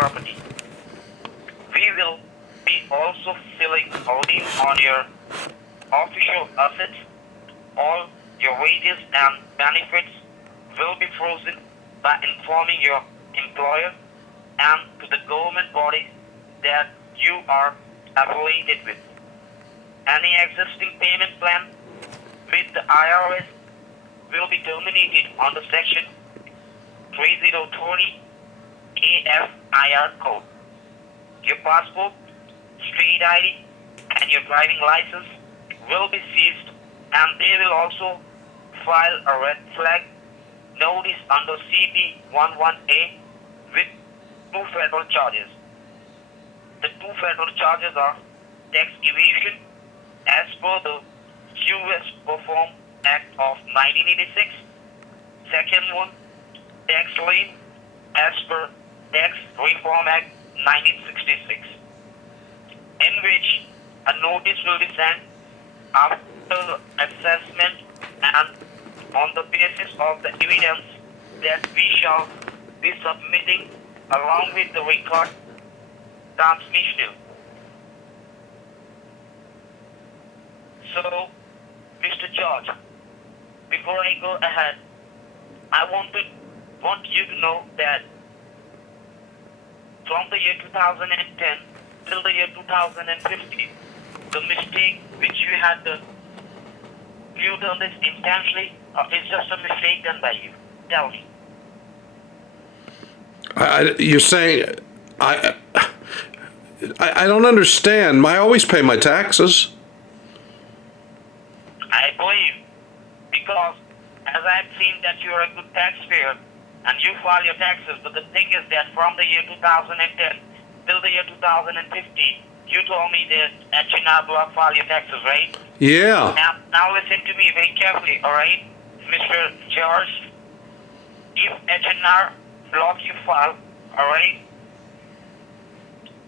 property. We will be also filling audit on your official assets. All your wages and benefits will be frozen by informing your employer and to the government body that you are affiliated with. Any existing payment plan with the IRS will be terminated under Section 3020 AFIR code. Your passport, street ID, and your driving license will be seized, and they will also file a red flag notice under CP 11A with two federal charges. The two federal charges are tax evasion as per the U.S. Reform Act of 1986. Second one, tax lien as per Tax Reform Act 1966, in which a notice will be sent after assessment and on the basis of the evidence that we shall be submitting along with the record transmission. So, Mr. George, before I go ahead, I want you to know that from the year 2010 till the year 2015, the mistake which you had done, you done this intentionally, or is just a mistake done by you? Tell me. You're saying I don't understand. I always pay my taxes. I believe, because as I've seen that you're a good taxpayer and you file your taxes, but the thing is that from the year 2010 till the year 2015, you told me that H&R block file your taxes, right? Yeah. Now listen to me very carefully, all right, Mr. George. If H&R block you file, all right,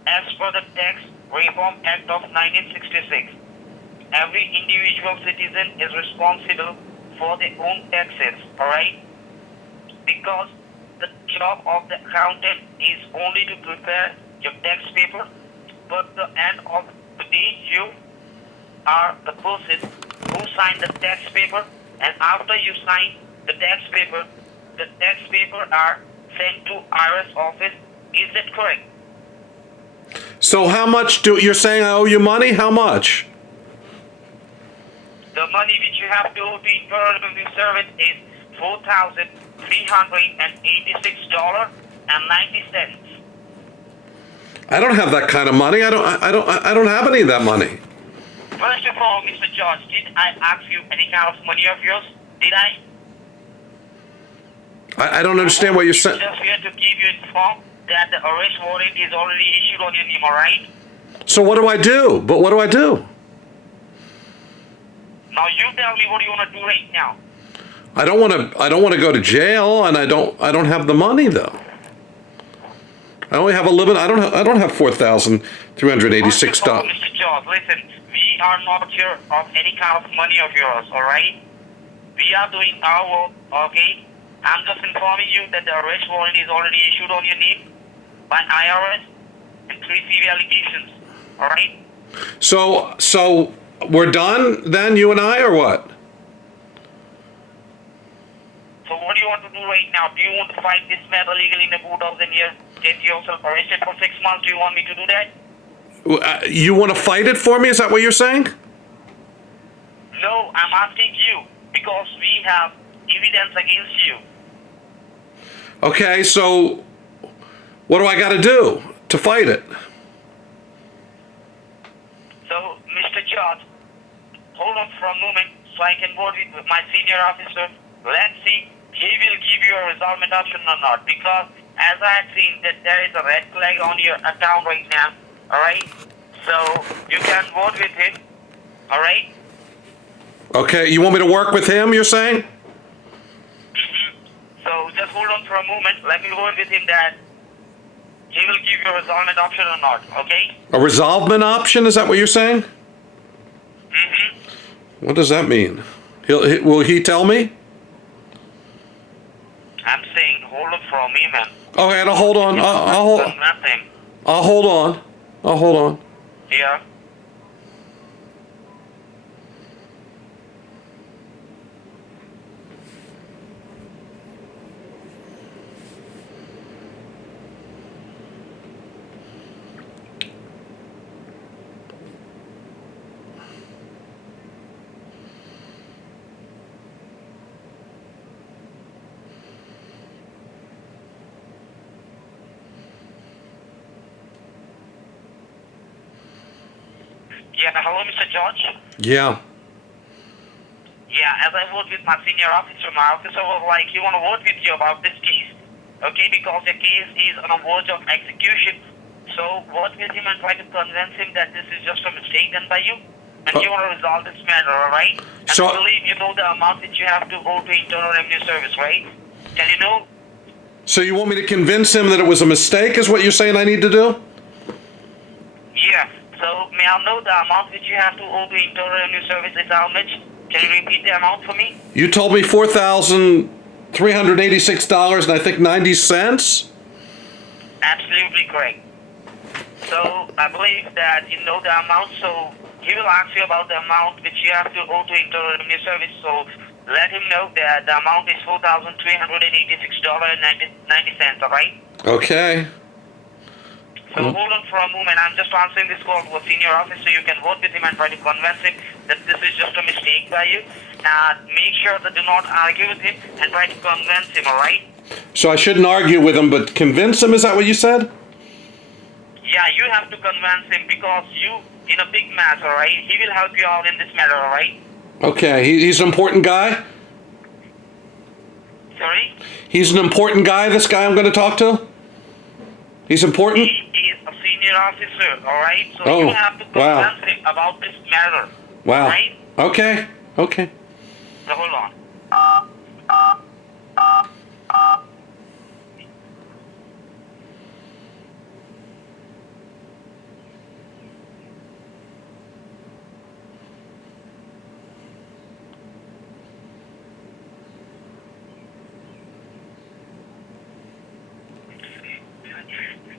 as per the Tax Reform Act of 1966, every individual citizen is responsible for their own taxes, all right? Because the job of the accountant is only to prepare your tax paper, but at the end of the day, you are the person who signed the tax paper, and after you sign the tax paper are sent to IRS office. Is that correct? So how much you're saying I owe you money? How much? The money which you have to owe to Internal Revenue Service is $4,386.90. I don't have that kind of money. I don't have any of that money. First of all, Mr. George, did I ask you any kind of money of yours? Did I? I don't understand what you're saying. Just here to keep you informed that the arrest warrant is already issued on your name, alright? So what do I do? But what do I do? Now you tell me what you want to do right now. I don't want to go to jail, and I don't have the money though. I only have a limit. I don't have $4,386. Mr. George, listen, we are not here of any kind of money of yours, alright? We are doing our work, okay? I'm just informing you that the arrest warrant is already issued on your name by IRS and 3 CV allegations, alright? So we're done then, you and I, or what? So what do you want to do right now? Do you want to fight this matter legally in the courthouse and here get yourself arrested for 6 months? Do you want me to do that? You want to fight it for me? Is that what you're saying? No, I'm asking you because we have evidence against you. Okay, so what do I got to do to fight it? So, Mr. George, hold on for a moment so I can word with my senior officer. Let's see he will give you a resolvent option or not, because as I have seen that there is a red flag on your account right now, alright? So you can vote with him, alright? Okay, you want me to work with him, you're saying? So just hold on for a moment. Let me vote with him that he will give you a resolvent option or not, okay? A resolvement option, is that what you're saying? What does that mean? Will he tell me? I'm saying hold on for me, man. Okay, now hold on. Convince him. I'll hold on. I'll hold on. Yeah. Yeah, hello, Mr. George. Yeah. Yeah, as I worked with my senior officer, my officer was like, he want to work with you about this case, okay, because the case is on the verge of execution. So work with him and try to convince him that this is just a mistake done by you, and you want to resolve this matter, all right? And So- I believe you know the amount that you have to owe to Internal Revenue Service, right? Can you know? So you want me to convince him that it was a mistake, is what you're saying I need to do? Yeah. So may I know the amount that you have to owe to Internal Revenue Service is how much? Can you repeat the amount for me? You told me $4,386 and I think 90 cents? Absolutely correct. So I believe that you know the amount, so he will ask you about the amount which you have to owe to Internal Revenue Service. So let him know that the amount is $4,386.90, all right? Okay. So hold on for a moment. I'm just answering this call to a senior officer. You can work with him and try to convince him that this is just a mistake by you. Make sure that do not argue with him and try to convince him, all right? So I shouldn't argue with him, but convince him, is that what you said? Yeah, you have to convince him because you in a big mess, all right? He will help you out in this matter, all right? Okay, he's an important guy? Sorry? He's an important guy, this guy I'm going to talk to? He's important? He is a senior officer, all right? So Oh, you have to wow. convince him about this matter, Wow. all right? Okay, okay. So hold on.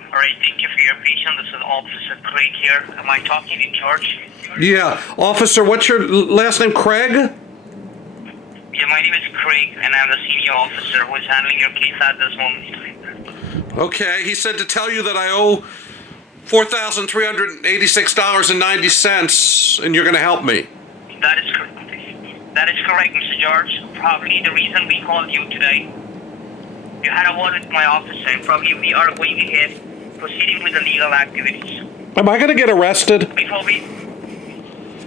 All right, thank you for your patience. This is Officer Craig here. Am I talking to George? Yeah, officer, what's your last name, Craig? Yeah, my name is Craig, and I'm the senior officer who is handling your case at this moment. Okay, he said to tell you that I owe $4,386.90, and you're going to help me. That is correct. That is correct, Mr. George. Probably the reason we called you today. You had a word with my officer, and probably we are going ahead, proceeding with the legal activities. Am I going to get arrested? Before we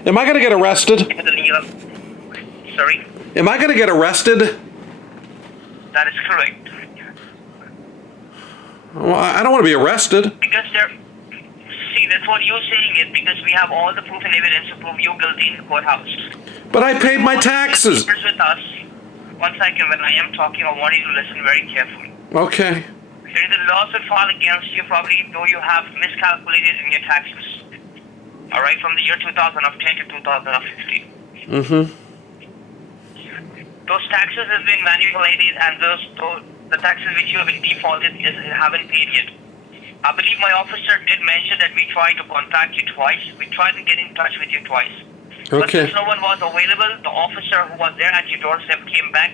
Am I going to get arrested? with the legal, sorry, Am I going to get arrested? that is correct. Well, I don't want to be arrested. Because see, that's what you're saying is because we have all the proof and evidence to prove you guilty in the courthouse. But I paid my taxes. With us. 1 second, when I am talking, I want you to listen very carefully. Okay. There is a lawsuit filed against you, probably though you have miscalculated in your taxes. All right, from the year 2010 to 2015. Mm-hmm. Those taxes have been manipulated, and the taxes which you have been defaulted haven't paid yet. I believe my officer did mention that we tried to contact you twice. We tried to get in touch with you twice. But Okay. since no one was available, the officer who was there at your doorstep came back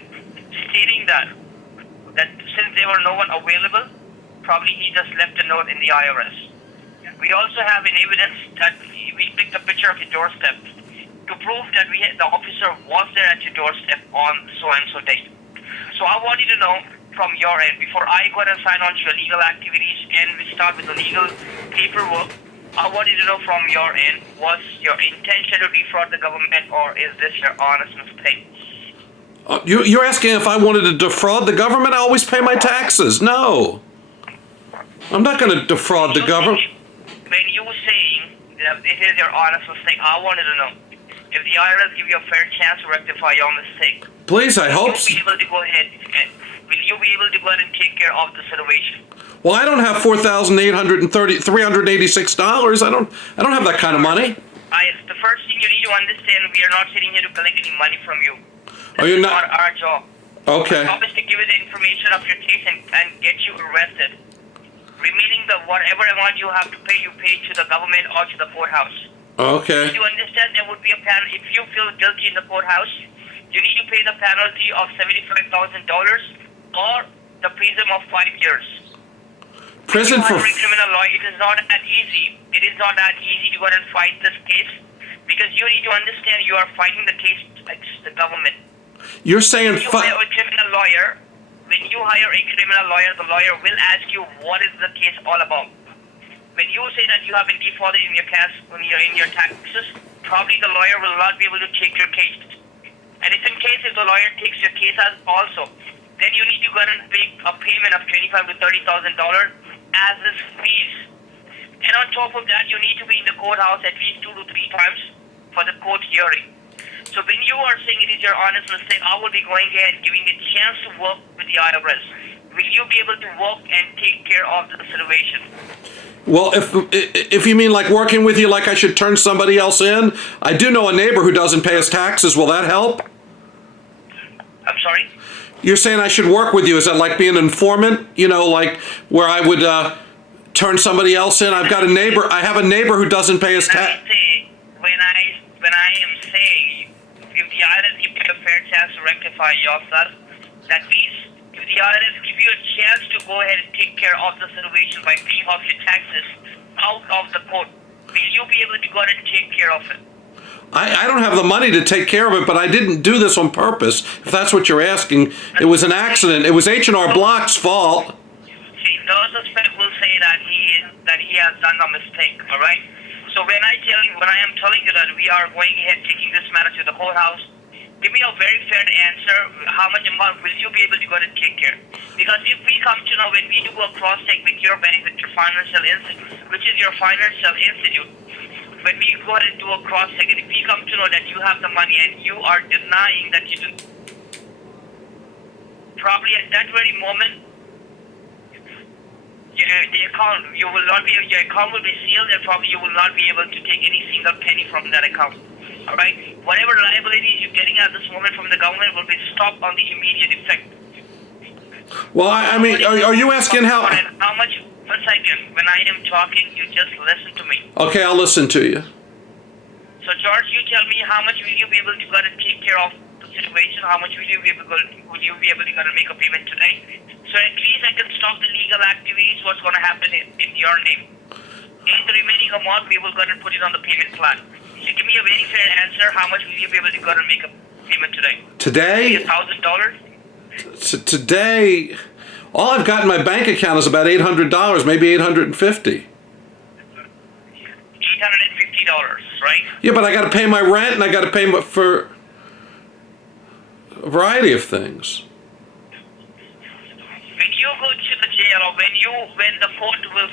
stating that since there were no one available, probably he just left a note in the IRS. We also have an evidence that we picked a picture of your doorstep to prove that the officer was there at your doorstep on so-and-so date. So I wanted to know from your end, before I go and sign on to your legal activities and we start with the legal paperwork, I wanted to know from your end, was your intention to defraud the government or is this your honest mistake? You're asking if I wanted to defraud the government? I always pay my taxes. No. I'm not going to defraud the government. When you were saying that it is your honest mistake, I wanted to know if the IRS give you a fair chance to rectify your mistake. Please, I hope so. Will you be able to go ahead and take care of the situation? Well, I don't have $4,386. I don't have that kind of money. The first thing you need to understand, we are not sitting here to collect any money from you. Are you This is not? our job. Okay. I promise to give you the information of your case and get you arrested. Remaining the whatever amount you have to pay, you pay to the government or to the courthouse. Okay. You understand there would be a penalty. If you feel guilty in the courthouse, you need to pay the penalty of $75,000 or the prison of 5 years. Prison for. Criminal law, it is not that easy. It is not that easy to go and fight this case because you need to understand you are fighting the case against the government. You're saying. When you hire a criminal lawyer, the lawyer will ask you what is the case all about. When you say that you have been defrauded in your cash, when you're in your taxes, probably the lawyer will not be able to take your case. And if the lawyer takes your case as also, then you need to go and make a payment of $25,000 to $30,000 as is fees. And on top of that, you need to be in the courthouse at least 2 to 3 times for the court hearing. So when you are saying it is your honest mistake, I will be going ahead and giving you a chance to work with the IRS. Will you be able to work and take care of the situation? Well, if you mean like working with you, like I should turn somebody else in, I do know a neighbor who doesn't pay his taxes. Will that help? I'm sorry? You're saying I should work with you. Is that like being an informant? You know, like where I would turn somebody else in? I have a neighbor who doesn't pay his tax. When I am saying if the IRS give you a fair chance to rectify yourself, that means if the IRS give you a chance to go ahead and take care of the situation by paying off your taxes out of the court, will you be able to go ahead and take care of it? I don't have the money to take care of it, but I didn't do this on purpose. If that's what you're asking, it was an accident. It was H&R Block's fault. See, no suspect will say that he has done a mistake. All right. So when I am telling you that we are going ahead taking this matter to the courthouse, give me a very fair answer. How much amount will you be able to go and take care? Because if we come to know when we do a cross check with your bank, with your financial institute, which is your financial institute. When we go ahead and do a cross check, and if we come to know that you have the money and you are denying that you do, probably at that very moment, your account will be sealed, and probably you will not be able to take any single penny from that account. All right, whatever liabilities you're getting at this moment from the government will be stopped on the immediate effect. Well, I mean, are you asking how? How much? 1 second. When I am talking, you just listen to me. Okay, I'll listen to you. So, George, you tell me how much will you be able to go and take care of the situation? How much will you be able to go and make a payment today? So at least I can stop the legal activities. What's going to happen in your name? And the remaining amount, we will go and put it on the payment plan. So give me a very fair answer. How much will you be able to go and make a payment today? Today? $1,000. So today. All I've got in my bank account is about $800, maybe $850. $850, right? Yeah, but I got to pay my rent and I got to pay for a variety of things. When you go to the jail or when the court will...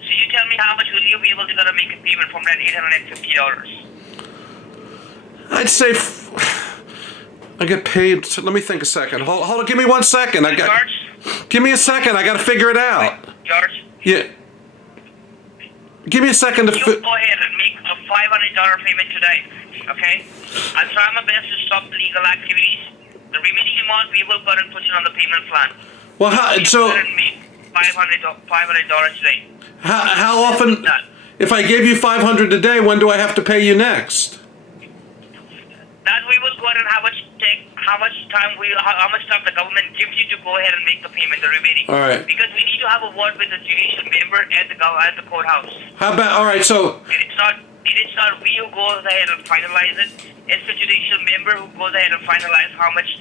So you tell me how much will you be able to make a payment from that $850? I'd say I get paid. So let me think a second. Hold on. Give me 1 second. Give me a second. I got to figure it out. George? Yeah. Give me a second to. You go ahead and make a $500 payment today. Okay? I'll try my best to stop the legal activities. The remaining amount we will go and put it on the payment plan. Well, so. Go ahead and make $500 today. How often? If I gave you $500 today, when do I have to pay you next? That we will go ahead and how much time the government gives you to go ahead and make the payment, the remaining. All right. Because we need to have a word with the judicial member at the courthouse. How about, all right, so. It is not we who goes ahead and finalize it. It's the judicial member who goes ahead and finalize how much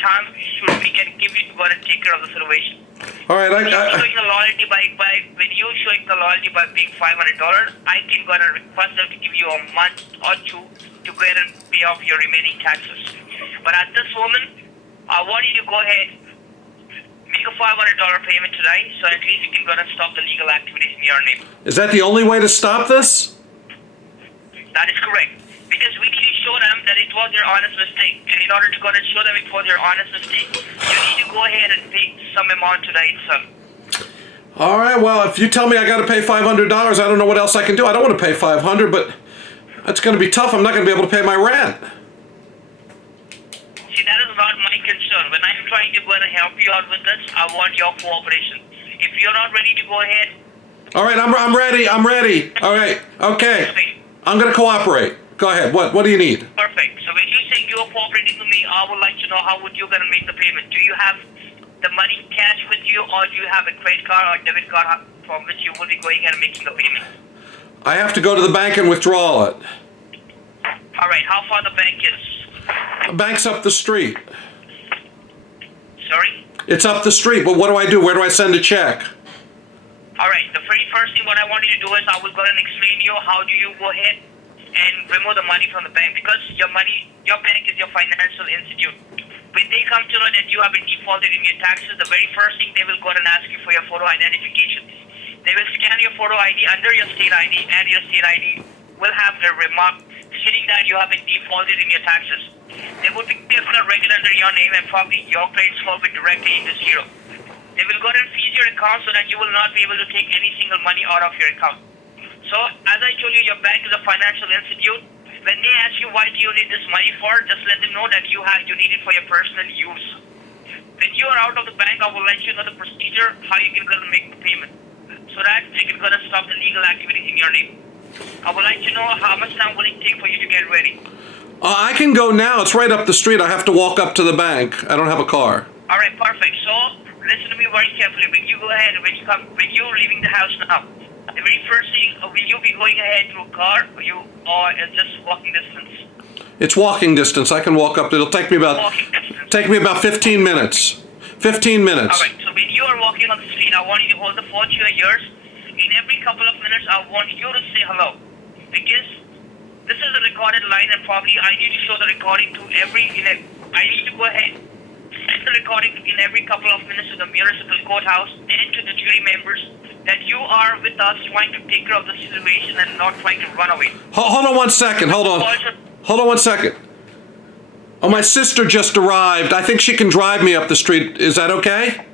time we can give you to go ahead and take care of the situation. All right, when you're showing the loyalty by paying $500, I can go ahead and request them to give you a month or two to go ahead and pay off your remaining taxes. But at this moment, I want you to go ahead, make a $500 payment today, so at least you can go ahead and stop the legal activities in your name. Is that the only way to stop this? That is correct. Because we need to show them that it was their honest mistake. And in order to go ahead and show them it was their honest mistake, you need to go ahead and pay some amount today itself. All right, well, if you tell me I got to pay $500, I don't know what else I can do. I don't want to pay $500, but It's going to be tough. I'm not going to be able to pay my rent. See, that is not my concern. When I'm trying to go and help you out with this, I want your cooperation. If you're not ready to go ahead, All right, I'm ready. I'm ready. All right. Okay. I'm going to cooperate. Go ahead. What do you need? perfect. So when you say you're cooperating with me, I would like to know how would you going to make the payment. Do you have the money cash with you, or do you have a credit card or debit card from which you will be going and making the payment? I have to go to the bank and withdraw it. All right, how far the bank is? The bank's up the street. Sorry? It's up the street, but what do I do? Where do I send a check? All right, the very first thing what I want you to do is I will go and explain to you how do you go ahead and remove the money from the bank, because your bank is your financial institute. When they come to know that you have been defaulted in your taxes, the very first thing they will go and ask you for your photo identification. They will scan your photo ID under your state ID, and your state ID will have a remark stating that you have been defaulted in your taxes. They will be criminal record under your name, and probably your credit score will be directly into zero. They will go and freeze your account so that you will not be able to take any single money out of your account. So, as I told you, your bank is a financial institute. When they ask you why do you need this money for, just let them know that you need it for your personal use. When you are out of the bank, I will let you know the procedure, how you can go and make the payment, so that they can go and stop the legal activities in your name. I would like to know how much time will it take for you to get ready. I can go now. It's right up the street. I have to walk up to the bank. I don't have a car. All right, perfect. So listen to me very carefully. When you go ahead, when you're leaving the house now, the very first thing, will you be going ahead through a car, or just walking distance? It's walking distance. I can walk up. It'll take me about 15 minutes. 15 minutes. All right. So when you are walking on the street, I want you to hold the phone to your ears. In every couple of minutes, I want you to say hello, because this is a recorded line, and probably I need to show the recording to I need to go ahead and the recording in every couple of minutes to the municipal courthouse and to the jury members that you are with us trying to take care of the situation and not trying to run away. Hold on 1 second. Hold on 1 second. Oh, my sister just arrived. I think she can drive me up the street. Is that okay?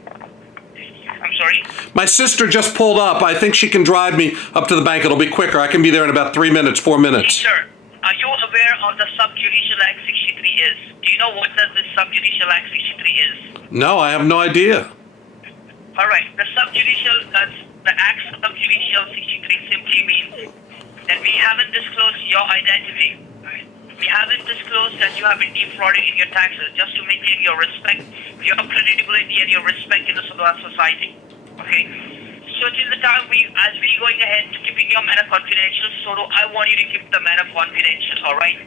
I'm sorry? My sister just pulled up. I think she can drive me up to the bank. It'll be quicker. I can be there in about 3 minutes, 4 minutes. Yes, sir. Are you aware of the Subjudicial Act 63 is? Do you know what does the Subjudicial Act 63 is? No, I have no idea. All right. The Act Subjudicial 63 simply means that we haven't disclosed your identity. We haven't disclosed that you have been defrauded in your taxes, just to maintain your respect, your credibility, and your respect in the society. Okay? So till the time as we going ahead to keeping your matter confidential, so I want you to keep the matter confidential, alright?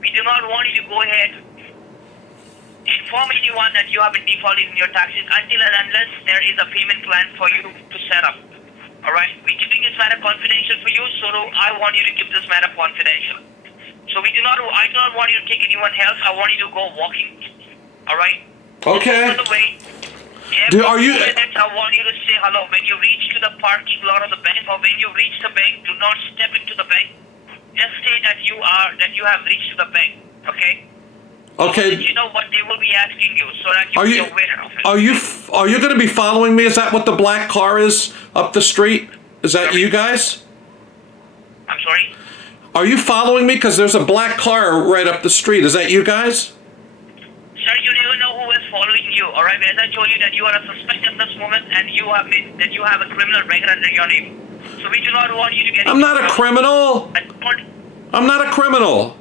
We do not want you to go ahead inform anyone that you have been defaulted in your taxes until and unless there is a payment plan for you to set up. Alright? We're keeping this matter confidential for you, so I want you to keep this matter confidential. So I do not want you to take anyone else. I want you to go walking. Alright? Okay. By the way, Are you? I want you to say hello. When you reach to the parking lot of the bank, or when you reach the bank, do not step into the bank. Just say that you have reached the bank. Okay? Okay. So you know what they will be asking you, so that you be aware of it. Are you going to be following me? Is that what the black car is up the street? Is that you guys? I'm sorry? Are you following me? Because there's a black car right up the street. Is that you guys? Sir, you never know who is following you, alright? As I told you that you are a suspect at this moment, and you have a criminal record under your name. So we do not want you to get... I'm not a criminal. I'm not a criminal.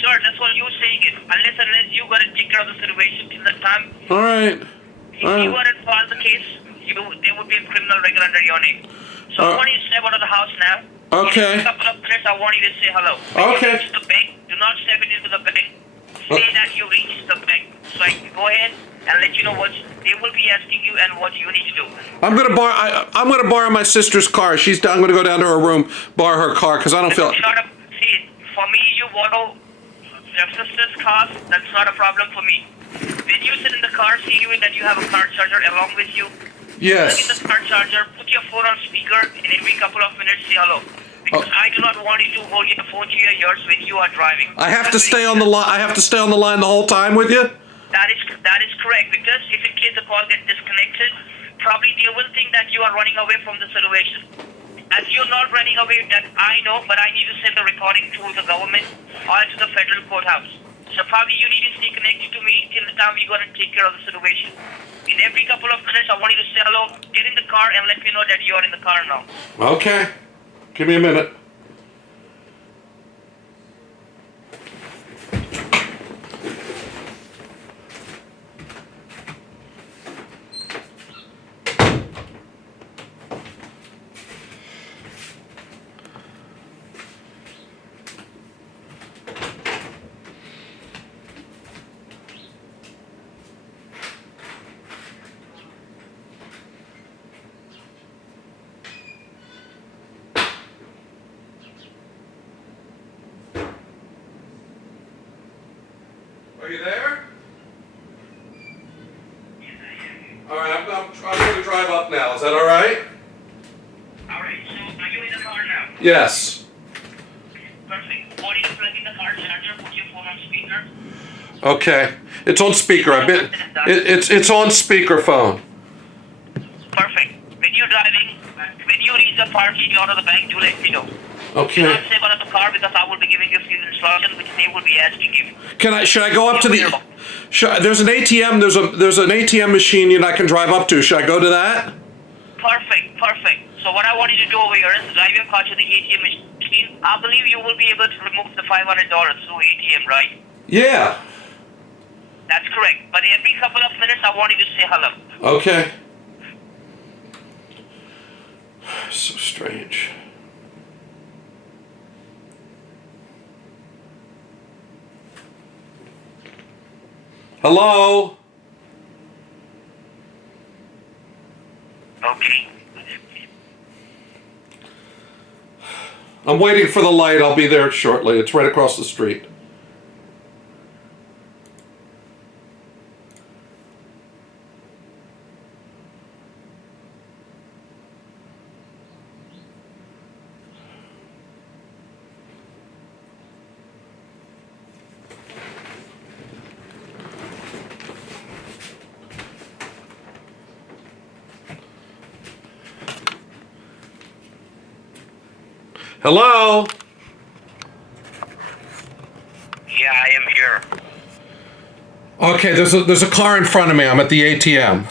Sure, that's what you're saying. Unless you got to take care of the situation till that time. All right. If you were to file the case, there would be a criminal record under your name. So I want you to step out of the house now. Okay. In a couple of minutes, I want you to say hello. Okay. You reach the bank, do not step into the bank. Say that you reached the bank. So I can go ahead and let you know what they will be asking you and what you need to do. I'm gonna borrow my sister's car. I'm gonna go down to her room, borrow her car, because I don't feel. Shut up. See, for me, you borrow your sister's car. That's not a problem for me. When you sit in the car, see that you have a car charger along with you. Yes. Plug in the car charger. Put your phone on speaker, and every couple of minutes say hello. Because I do not want you to hold your phone to your ears when you are driving. I have to stay on the line. I have to stay on the line the whole time with you. That is correct. Because if in case the call gets disconnected, probably they will think that you are running away from the situation. As you're not running away, that I know, but I need to send the recording to the government or to the federal courthouse. So probably you need to stay connected to me till the time we're going to take care of the situation. In every couple of minutes, I want you to say hello, get in the car, and let me know that you're in the car now. Okay. Give me a minute. Are you there? All right, I'm going to drive up now. Is that all right? All right, so are you in the car now? Yes. Perfect. What is plug in the car charger? Put your phone on speaker. Okay. It's on speaker. It's on speakerphone. Perfect. When you're driving, when you reach the parking lot of the bank, do let me know. Do Okay. not step out of the car because I will be giving you a few instructions which they will be asking you. Should I go up to the? There's an ATM. There's an ATM machine and I can drive up to. Should I go to that? Perfect. So what I want you to do over here is drive your car to the ATM machine. I believe you will be able to remove the $500 through ATM, right? Yeah. That's correct. But every couple of minutes, I want you to say hello. Okay. So strange. Hello? Okay. I'm waiting for the light. I'll be there shortly. It's right across the street. Hello? Yeah, I am here. Okay, there's a car in front of me. I'm at the ATM.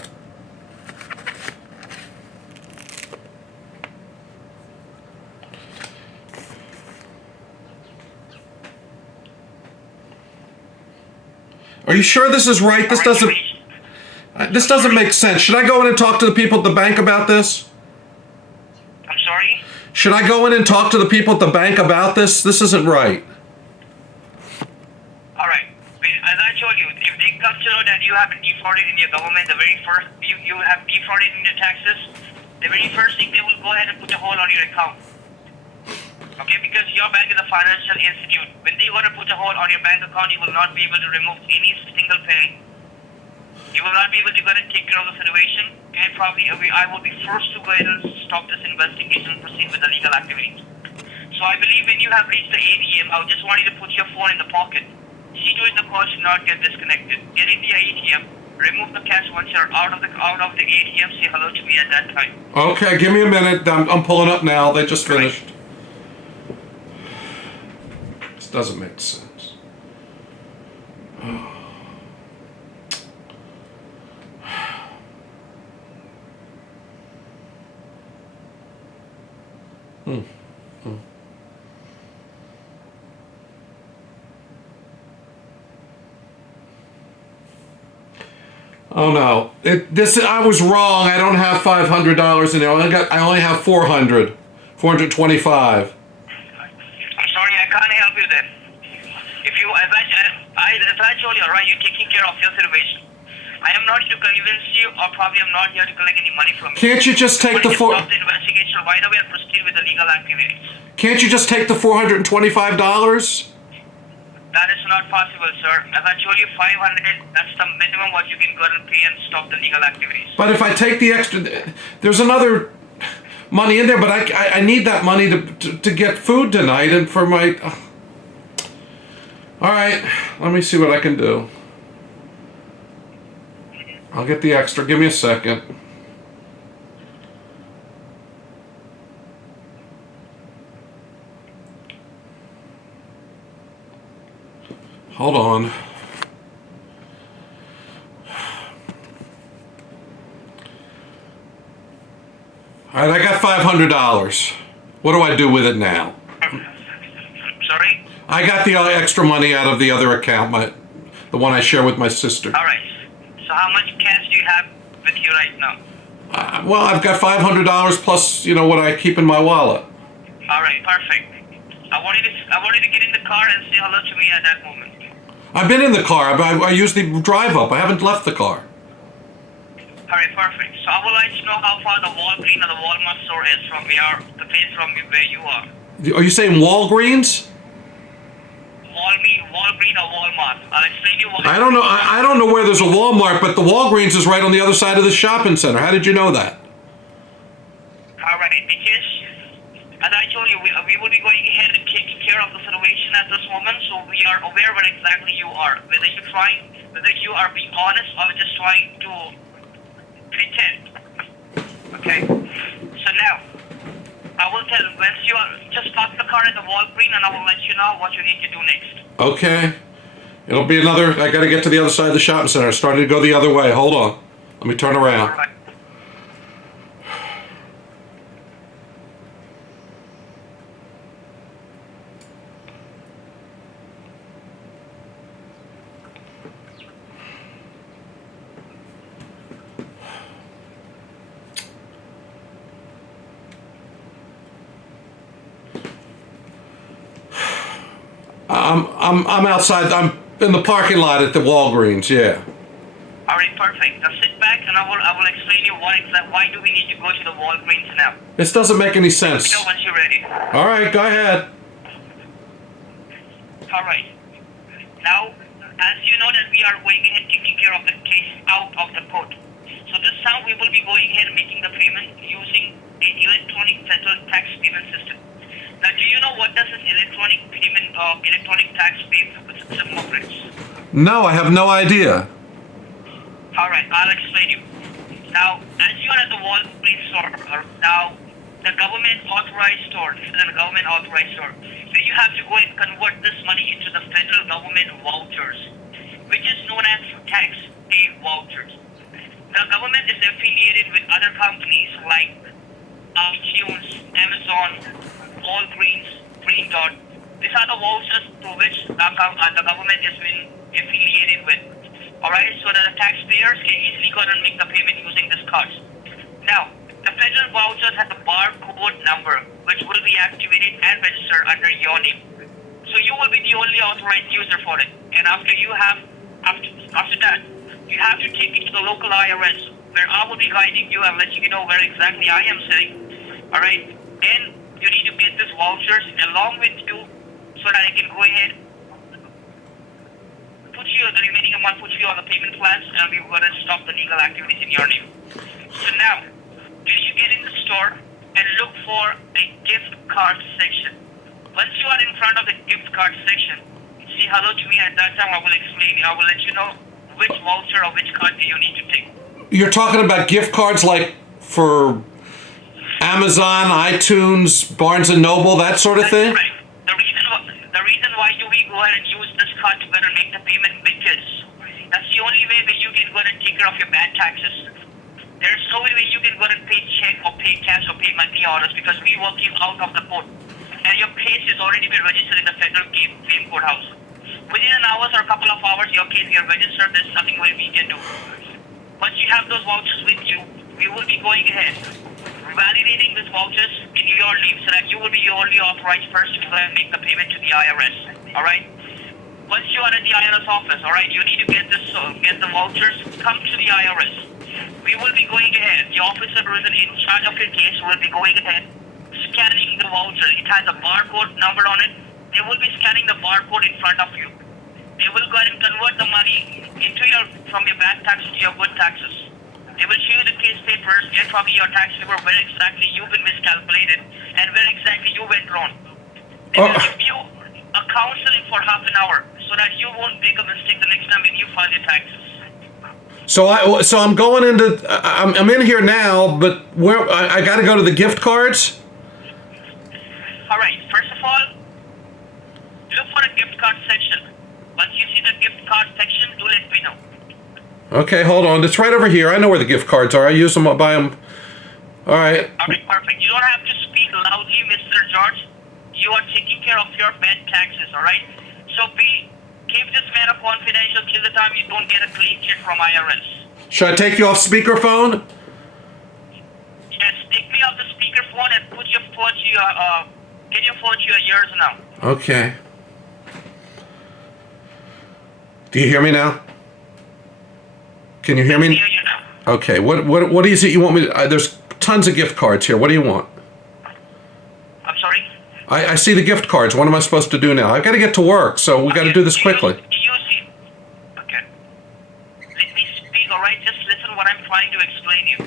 Are you sure this is right? This doesn't make sense. Should I go in and talk to the people at the bank about this? I'm sorry? Should I go in and talk to the people at the bank about this? This isn't right. All right. As I told you, if they consider that you have been defrauded in your government, the very first, you have defrauded in your taxes, the very first thing they will go ahead and put a hold on your account. Okay, because your bank is a financial institute. When they want to put a hold on your bank account, you will not be able to remove any single penny. You will not be able to go and take care of the situation, and probably I will be forced to go ahead and stop this investigation and proceed with the legal activities. So I believe when you have reached the ATM, I just want you to put your phone in the pocket. See to it the call should not get disconnected. Get in the ATM, remove the cash once you're out of the ATM. Say hello to me at that time. Okay, give me a minute. I'm pulling up now. They just finished. This doesn't make sense. Oh no! I was wrong. I don't have $500 in there. I only have 400, 425. I'm sorry, I can't help you then. If you, as I told you, alright, you're taking care of your situation. I am not here to convince you, or probably I'm not here to collect any money from you. Can't you just take the stop the investigation right away and proceed with the legal activities? Can't you just take the $425? That is not possible, sir. As I told you, 500, that's the minimum what you can go and pay and stop the legal activities. But if I take the extra, there's another money in there, but I need that money to get food tonight and for my... All right, let me see what I can do. I'll get the extra. Give me a second. Hold on. All right, I got $500. What do I do with it now? Sorry? I got the extra money out of the other account, the one I share with my sister. All right. So how much cash do you have with you right now? Well, I've got $500 plus, what I keep in my wallet. All right, perfect. I wanted to get in the car and say hello to me at that moment. I've been in the car. I usually drive up. I haven't left the car. All right, perfect. So I will let you know how far the Walgreens or the Walmart store is from the place from where you are. Are you saying Walgreens? Walgreens or Walmart. I'll explain you why. I don't know. I don't know where there's a Walmart, but the Walgreens is right on the other side of the shopping center. How did you know that? All right, because as I told you, we will be going ahead and taking care of the situation at this moment, so we are aware where exactly you are. Whether you are being honest or just trying to pretend. Okay? So now, I will tell once you just park the car at the Walgreens and I will let you know what you need to do next. Okay. It'll be another. I got to get to the other side of the shopping center. I started to go the other way. Hold on. Let me turn around. All right. I'm outside. I'm in the parking lot at the Walgreens. Yeah. All right, perfect. Now sit back and I will explain you why do we need to go to the Walgreens now. This doesn't make any sense. Let me know once you're ready. All right, go ahead. All right. Now, as you know that we are going ahead taking care of the case out of the court. So this time we will be going ahead and making the payment using the electronic federal tax payment system. Now, do you know what does this electronic tax payment system operates? No, I have no idea. All right, I'll explain you. Now, as you are at the Walgreens store, now the government authorized store, this is a government authorized store, so you have to go and convert this money into the federal government vouchers, which is known as tax pay vouchers. The government is affiliated with other companies like iTunes, Amazon, Walgreens, Green Dot. These are the vouchers to which the government has been affiliated with. Alright, so that the taxpayers can easily go and make the payment using this card. Now, the federal vouchers have a barcode number which will be activated and registered under your name. So you will be the only authorized user for it. And after that, you have to take it to the local IRS where I will be guiding you and letting you know where exactly I am sitting. Alright? And you need to get these vouchers along with you so that I can go ahead the remaining amount, put you on the payment plans, and we're going to stop the legal activities in your name. So now, when you get in the store and look for the gift card section, once you are in front of the gift card section, say hello to me. At that time, I will explain. I will let you know which voucher or which card do you need to take. You're talking about gift cards like for Amazon, iTunes, Barnes and Noble, that sort of thing? Right. The reason why do we go ahead and use this card to go and make the payment, because that's the only way where you can go and take care of your bad taxes. There's no way where you can go and pay check or pay cash or pay monthly orders because we work you out of the court. And your case has already been registered in the federal claim courthouse. Within an hour or a couple of hours, your case gets registered. There's nothing we can do. Once you have those vouchers with you, we will be going ahead, validating these vouchers in your name so that you will be the only authorized person to make the payment to the IRS. Alright? Once you are at the IRS office, alright, you need to get the vouchers, come to the IRS. We will be going ahead. The officer who is in charge of your case will be going ahead, scanning the voucher. It has a barcode number on it. They will be scanning the barcode in front of you. They will go ahead and convert the money from your bad taxes to your good taxes. They will show you the case papers, get from your tax paper where exactly you've been miscalculated and where exactly you went wrong. They will give you a counseling for half an hour so that you won't make a mistake the next time when you file your taxes. So I'm going into. I'm in here now, but where I got to go to the gift cards. All right. First of all, look for a gift card section. Once you see gift card section, do let me know. Okay, hold on. It's right over here. I know where the gift cards are. I use them. I buy them. All right. Alright, perfect. You don't have to speak loudly, Mr. George. You are taking care of your bad taxes, alright? So keep this matter confidential till the time you don't get a clean check from IRS. Should I take you off speakerphone? Yes, take me off the speakerphone and put your phone to your, get your phone to your ears now. Okay. Do you hear me now? Can you hear I me? hear you now. Okay. What is it you want me to... there's tons of gift cards here. What do you want? I'm sorry? I see the gift cards. What am I supposed to do now? I've got to get to work, so we got to do this quickly. You see. Okay. Let me speak, alright? Just listen what I'm trying to explain you.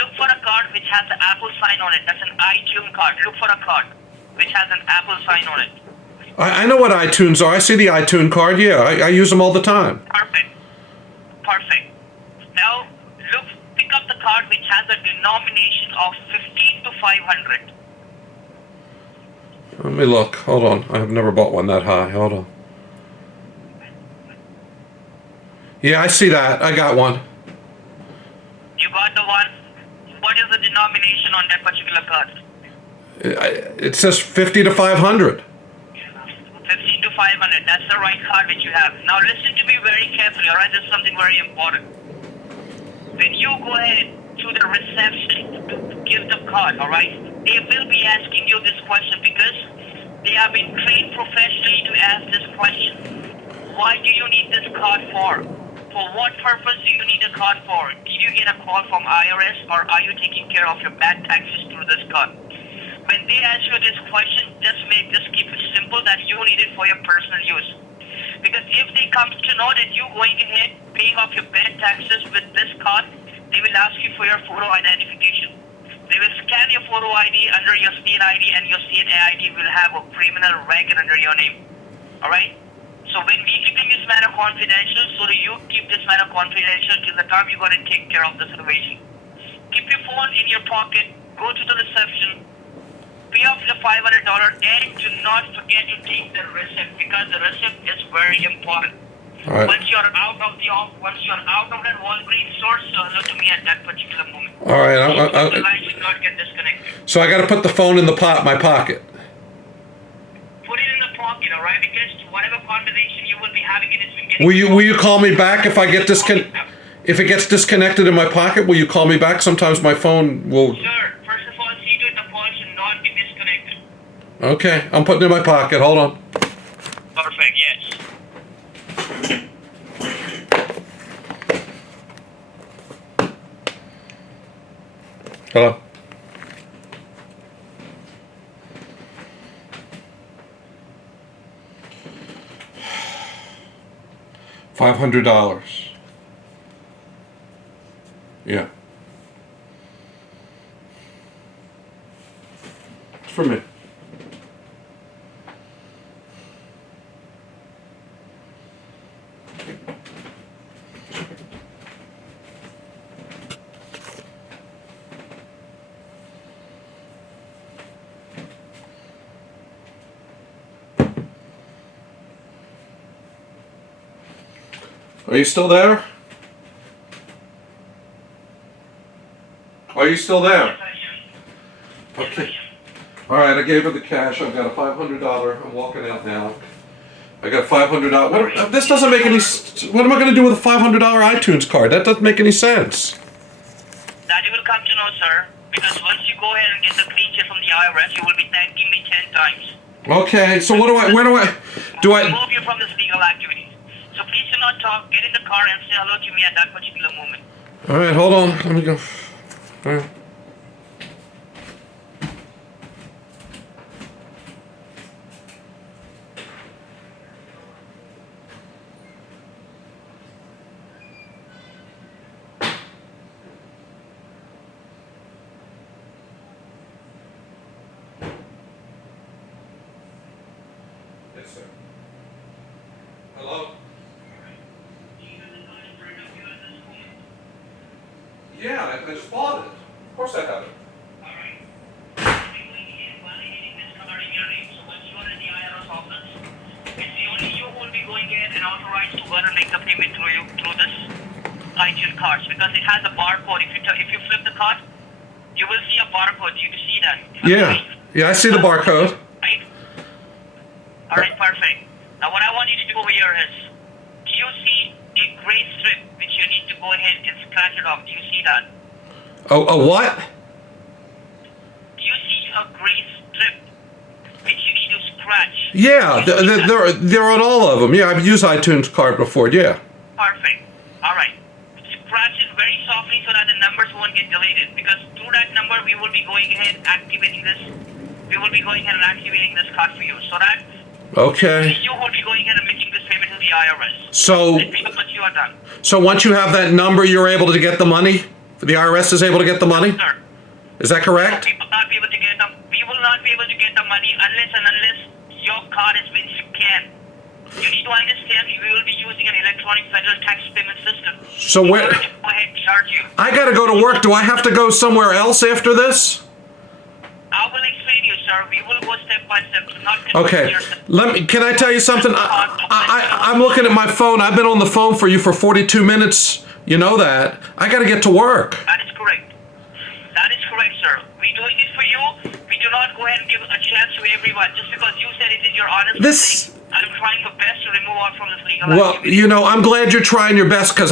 Look for a card which has the Apple sign on it. That's an iTunes card. Look for a card which has an Apple sign on it. I know what iTunes are. I see the iTunes card. Yeah, I use them all the time. Perfect. Perfect. Now, pick up the card which has a denomination of 15 to 500. Let me look. Hold on. I've never bought one that high. Hold on. Yeah, I see that. I got one. You got the one? What is the denomination on that particular card? It says 50 to 500. 15 to 500. That's the right card which you have. Now listen to me very carefully, alright? This is something very important. When you go ahead to the reception to give the card, alright? They will be asking you this question because they have been trained professionally to ask this question. Why do you need this card for? For what purpose do you need a card for? Did you get a call from IRS or are you taking care of your bad taxes through this card? When they ask you this question, just keep it simple that you need it for your personal use. Because if they come to know that you're going ahead paying off your bad taxes with this card, they will ask you for your photo identification. They will scan your photo ID under your state ID and your state ID will have a criminal record under your name. Alright? So when we keeping this matter confidential, so do you keep this matter confidential till the time you're going to take care of the situation. Keep your phone in your pocket, go to the reception, pay off the $500 and do not forget to take the receipt because the receipt is very important. All right. Once you're out of that Walgreens store, look to me at that particular moment. All right. The line should not get disconnected. So I got to put the phone in my pocket. Put it in the pocket, alright? Because whatever conversation you will be having in this weekend. Will you call me back if I get if it gets disconnected in my pocket? Will you call me back? Sometimes my phone will. Sir, first of all, see to it the phone should not be disconnected. Okay, I'm putting it in my pocket. Hold on. Perfect, yes. Hello. $500. Yeah. It's for me. Are you still there? Are you still there? Okay. All right, I gave her the cash. I've got a $500. I'm walking out now. I got $500. This doesn't make any. What am I going to do with a $500 iTunes card? That doesn't make any sense. That you will come to know, sir. Because once you go ahead and get the clean check from the IRS, you will be thanking me 10 times. Okay. So where do I? Remove you from this legal activity. So please do not talk. Get in the car and say hello to me at that particular moment. All right, hold on. Let me go. All right. Yes, sir. Hello? Yeah, I just bought it. Of course I have it. Alright. Validating this card in your name. So once you are in the IRS office, it's only you who will be going to make the payment through this iTunes cards because it has a barcode. If you flip the card, you will see a barcode. You can see that. Yeah, I see the barcode. Right? All right, perfect. Now what I want you to do here is, do you see a gray strip which you need to go ahead and scratch it off? Do you see that? Oh, a what? Do you see a gray strip which you need to scratch? Yeah, they're on all of them. Yeah, I've used iTunes card before. Yeah. Perfect. All right. Scratch it very softly so that the numbers won't get deleted. Because through that number, we will be going ahead activating this. We will be going ahead and activating this card for you. So that Okay. you will be going ahead and making this payment to the IRS. So, Once you are done. so once you have that number, you're able to get the money. The IRS is able to get the money. Sir, Is that correct? we will not be able to get them. We will not be able to get the money unless your card has been scanned. You need to understand we will be using an electronic federal tax payment system. So where? Go ahead and charge you. I gotta go to work. Do I have to go somewhere else after this? I will explain you, sir. We will go step by step. Do not confuse Okay. yourself. Let me. Can I tell you something? I'm looking at my phone. I've been on the phone for you for 42 minutes. You know that. I gotta get to work. That is correct. That is correct, sir. We're doing this for you. We do not go ahead and give a chance to everyone. Just because you said it is your honest This. mistake, I'm trying my best to remove out from this legal Well, activity. you know, I'm glad you're trying your best because